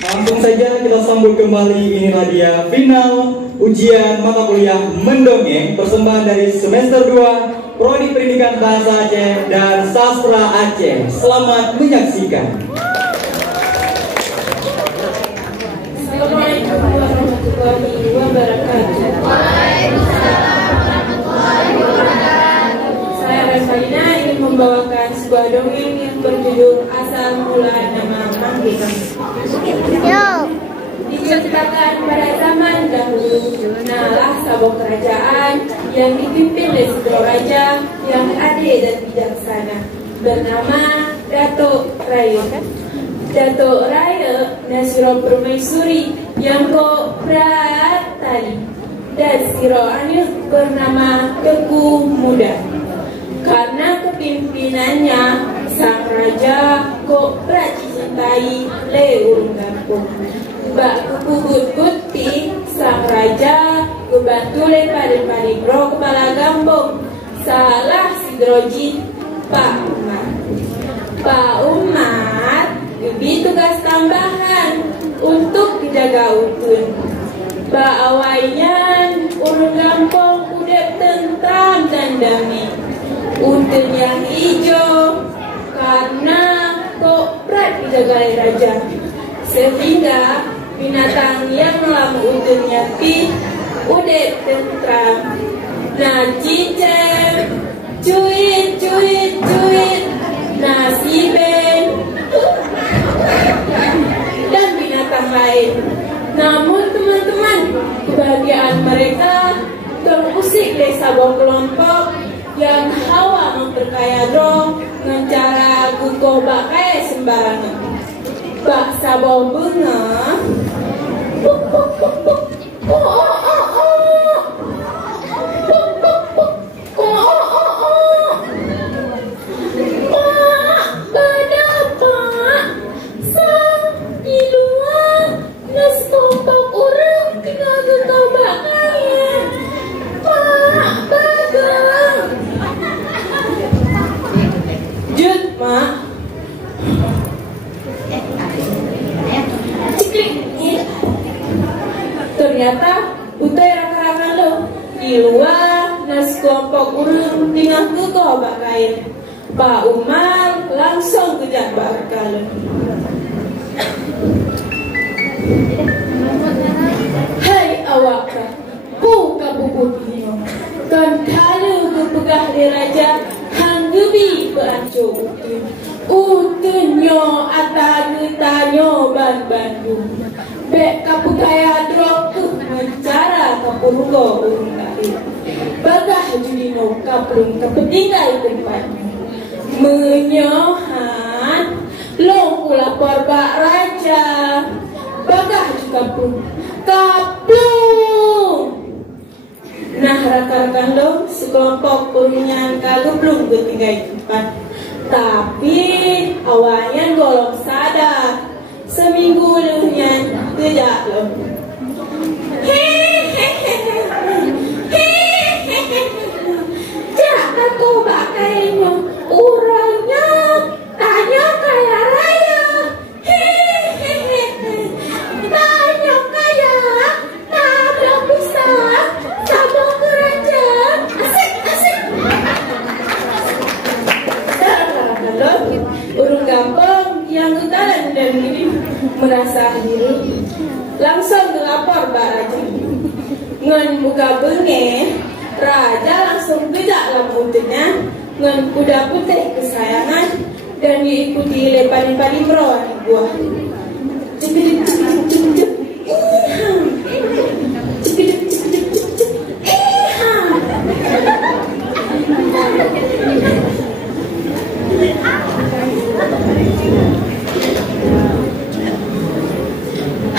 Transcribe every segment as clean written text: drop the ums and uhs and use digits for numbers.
Langsung saja kita sambut kembali, inilah dia final ujian mata kuliah mendongeng persembahan dari semester 2 Prodi Pendidikan Bahasa Aceh dan Sastra Aceh. Selamat menyaksikan. Assalamualaikum warahmatullahi wabarakatuh. Waalaikumsalam warahmatullahi wabarakatuh. Saya Revalina ingin membawakan sebuah dongeng yang berjudul Asal Mula Nama Manggis. Diceritakan pada zaman dahulu, nalah sebuah kerajaan yang dipimpin oleh seorang raja yang adil dan bijaksana bernama Datuk Raya. Datuk Raya Nasiro Permaisuri yang ko Pratali dan siro anu bernama Teguh Muda. Karena kepimpinannya, sang raja ko pracintai leurung kampung. Bak kugut-guti sang raja kebantu pada bro kepala gambung. Salah sidroji Pak Umar. Pak Umar diberi tugas tambahan untuk menjaga utun. Pak awayan urung gampong udah tentram dan damai. Utun yang hijau karena koprat dijaga oleh raja, sehingga binatang yang lama utunnya pi udah tentram. Nah cicem, cuit, nasi ben dan binatang lain. Namun teman-teman, kebahagiaan mereka terusik dari sebuah kelompok yang hawa memperkaya dong dengan cara gugoh bakai sembarangan. Bak sabau bunga ternyata utai raka-raka lo di luar nas kelompok urung tinggal gugoh bakai. Pak Umar langsung kejar bakal. Hai awak, buka buku ini. Kan kalau berpegah di raja hanggebi berancu utunyo atanutanyo ban Bandung. Bek kapu kaya drop tuh mencara kapurgo urung kari. Bagah judino kapurung kepentinggal tempatnya. Menyohan long lapor bak raja. Bagah juga pun kaplung. Nah rakan-rakan dong sekelompok urungnya kagak belum ketinggal tempat. Tapi awalnya golong sadar. Seminggu leluhnya tidak loh. Jangan kau pakainya urangnya tanya kaya raya. Tanya kaya tabrak pisah sama kerajaan. Asik. Urung gampang yang utaran dan ini merasa diri langsung melapor Pak Raja. Ngan buka benge, Raja langsung gedak lampunya ngan kuda putih kesayangan dan diikuti oleh padi-padi bro di buah.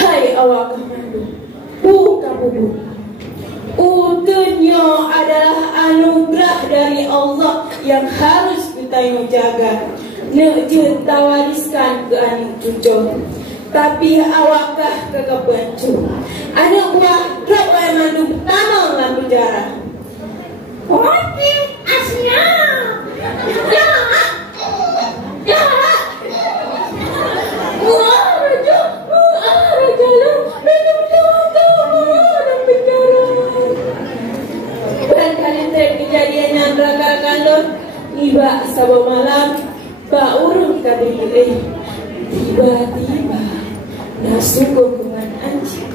Hai awak pemandu, buka buku. Utunyo adalah anugerah dari Allah yang harus kita jaga. Neje tawariskan ke anak cucu. Tapi awakkah kagak bancu. Anak buah kau mandu pertama lampu jarah. Oke, asnya. Ya. Wah, tiba-tiba nafsu hubungan anjing.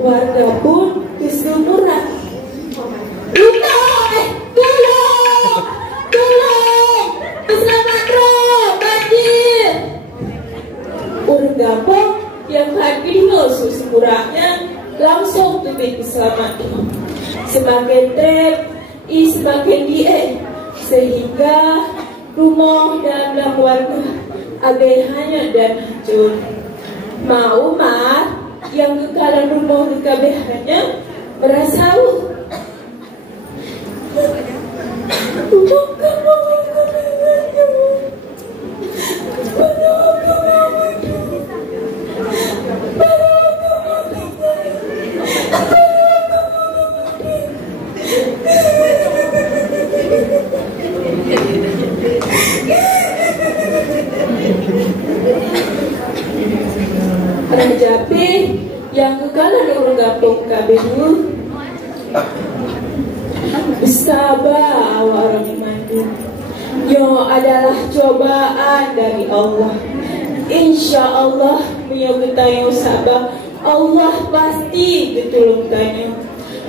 Warga pun kesumuran. Tolong, keselamatan banjir. Orang kampung yang hadir sekurangnya langsung tubik keselamatan. Semakin trep, semakin die, sehingga rumah dan warga agak hanyut dan hancur. Umar yang kekalan rumah kekabehannya merasa Raja P yang kekalan orang kampung KBU bersabar orang imanku. Yo adalah cobaan dari Allah. Insya Allah menyebutnya sabar. Allah pasti ketulung tanya.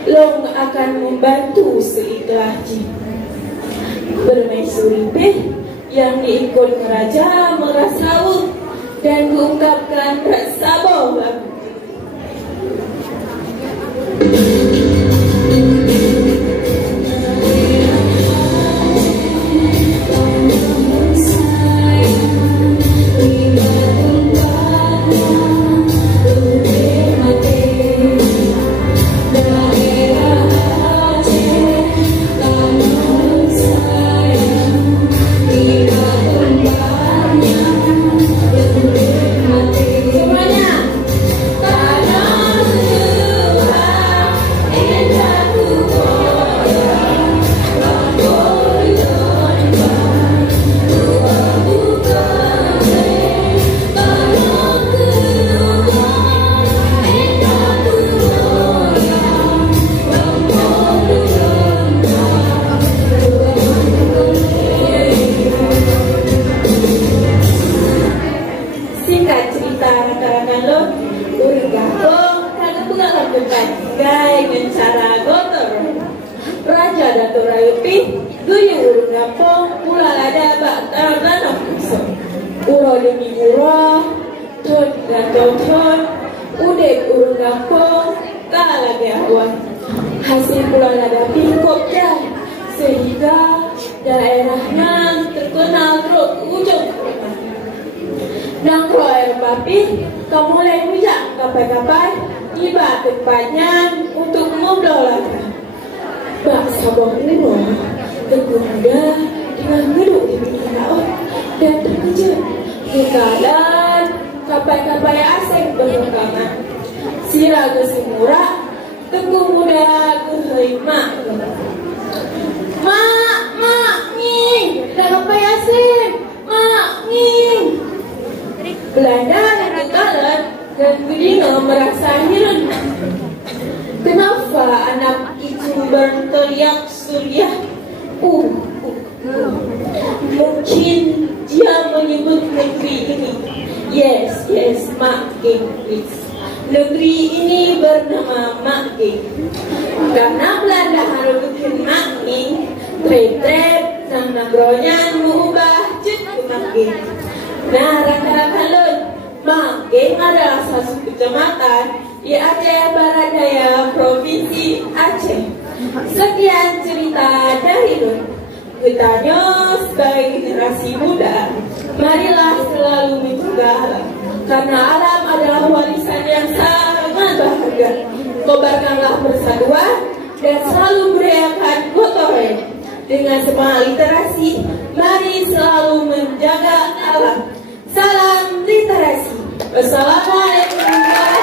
Long akan membantu seikhlasnya. Permaisuri P yang diikut raja merasa dan mengungkapkan rasa bahwa hasil pulau lada pingkop dan sehingga daerahnya terkenal terus ujung. Dan kalau air papi, kamu mulai bijak kapai-kapai tiba tempatnya untuk ngobrol lagi. Bak sabah ulo, teguh muda dengan duduk di pinggir laut dan terkejut kekalan kapai-kapai asing berdagangan. Siraga semurah teguh muda kehimak. Mak, nih, dah kapai asing, mak, nih. Belanda dan kekalan dan Bedino merasa heran. Kenapa anak itu berteriak suriah? Mungkin dia menyebut negeri ini. Yes, Making, please. Negeri ini bernama Making. Karena Belanda harus bikin Making, trep-trep dan nagronya mengubah cut ke Making. Nah, rakan-rakan lun, Making adalah satu kecamatan di Aceh Barat Daya, Provinsi Aceh. Sekian cerita dari lun. Bertanya sebagai generasi muda, marilah selalu menjaga alam, karena alam adalah warisan yang sangat berharga. Kobarkanlah persatuan dan selalu beriakan gotong dengan semangat literasi. Mari selalu menjaga alam. Salam literasi. Wassalamualaikum warahmatullahi wabarakatuh.